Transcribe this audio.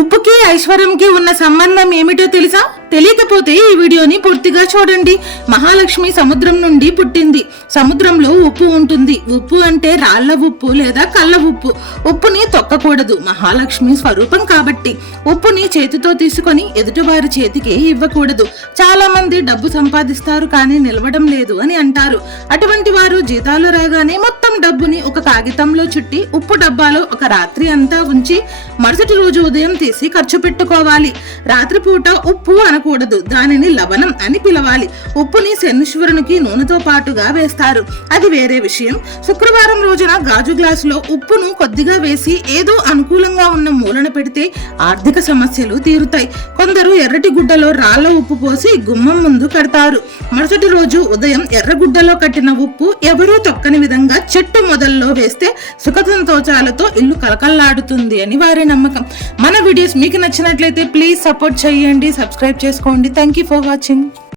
ఉప్పుకి ఐశ్వర్యంకి ఉన్న సంబంధం ఏమిటో తెలుసా? తెలియకపోతే ఈ వీడియోని పూర్తిగా చూడండి. మహాలక్ష్మి సముద్రం నుండి పుట్టింది. సముద్రంలో ఉప్పు ఉంటుంది. ఉప్పు అంటే రాళ్ళ ఉప్పు లేదా కళ్ళ ఉప్పు. ఉప్పుని తొక్కకూడదు. మహాలక్ష్మి స్వరూపం కాబట్టి ఉప్పుని చేతితో తీసుకొని ఎదుటివారి చేతికి ఇవ్వకూడదు. చాలా మంది డబ్బు సంపాదిస్తారు కానీ నిలవడం లేదు అని అంటారు. అటువంటి వారు జీతాలు రాగానే మొత్తం డబ్బుని ఒక కాగితంలో చుట్టి ఉప్పు డబ్బాలో ఒక రాత్రి అంతా ఉంచి మరుసటి రోజు ఉదయం తీసి ఖర్చు పెట్టుకోవాలి. రాత్రిపూట ఉప్పు అనకూడదు. దానిని లవణం అని పిలవాలి. ఉప్పుని శనీశ్వరునికి నూనెతో పాటుగా వేస్తారు. అది వేరే విషయం. శుక్రవారం రోజున గాజు గ్లాసులో ఉప్పును కొద్దిగా వేసి ఏదో అనుకూలంగా ఉన్న మూలన పెడితే ఆర్థిక సమస్యలు తీరుతాయి. కొందరు ఎర్రటి గుడ్డలో రాళ్ళ ఉప్పు పోసి గుమ్మం ముందు కడతారు. మరుసటి రోజు ఉదయం ఎర్రగుడ్డలో కట్టిన ఉప్పు ఎవరూ తొక్కని విధంగా చెట్టు మొదల్లో వేస్తే సుఖ సంతోషాలతో ఇల్లు కలకల్లాడుతుంది అని వారి నమ్మకం. మన వీడియోస్ మీకు నచ్చినట్లయితే ప్లీజ్ సపోర్ట్ చేయండి సబ్స్క్రైబ్ చేసుకోండి. Thank you for watching